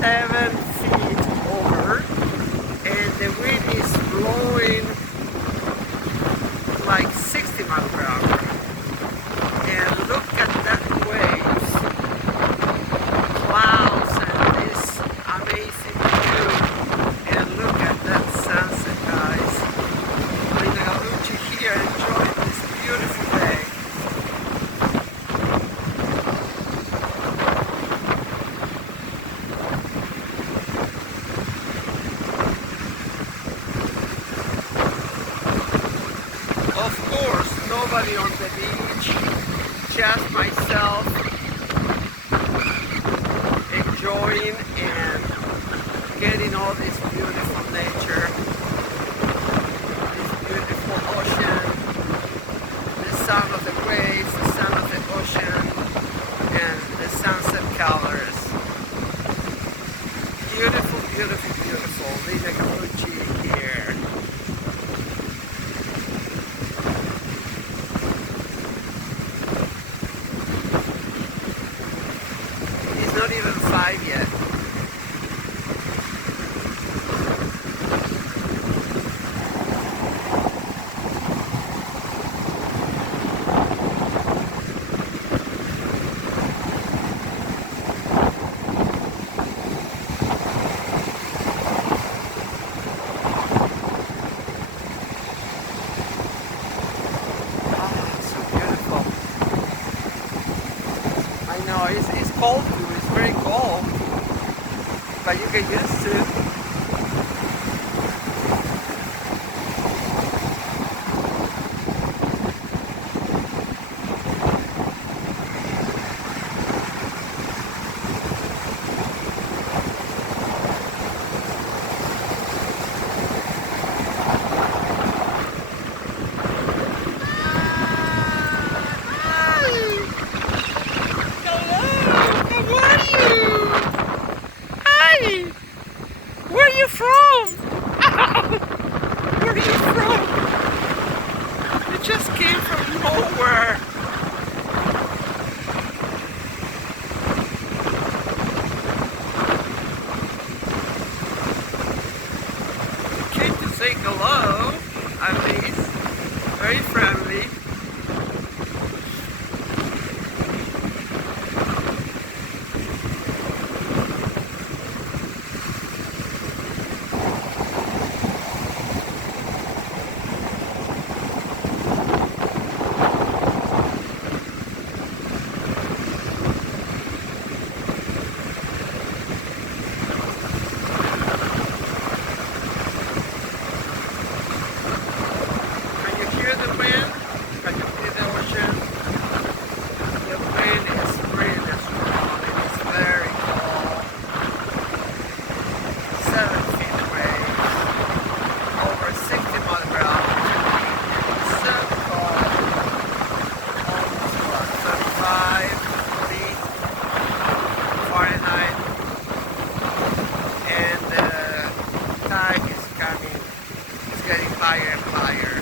7 feet over, and the wind is blowing like 60 miles per hour. And look at that waves, clouds, and this amazing view. And look at that sunset, guys. I'm here enjoying this beautiful day. Of course, nobody on the beach, just myself enjoying and getting all this beautiful nature, this beautiful ocean, the sound of the waves, the sound of the ocean, and the sunset colors. Beautiful, beautiful, beautiful. Lina Gucci here. Not even 5 yet. So beautiful. I know, it's cold too. It's very cold, but you get used to it. Where are you from? Where are you from? You just came from nowhere. You came to say hello, at least. Very friendly. And the tide is getting higher and higher.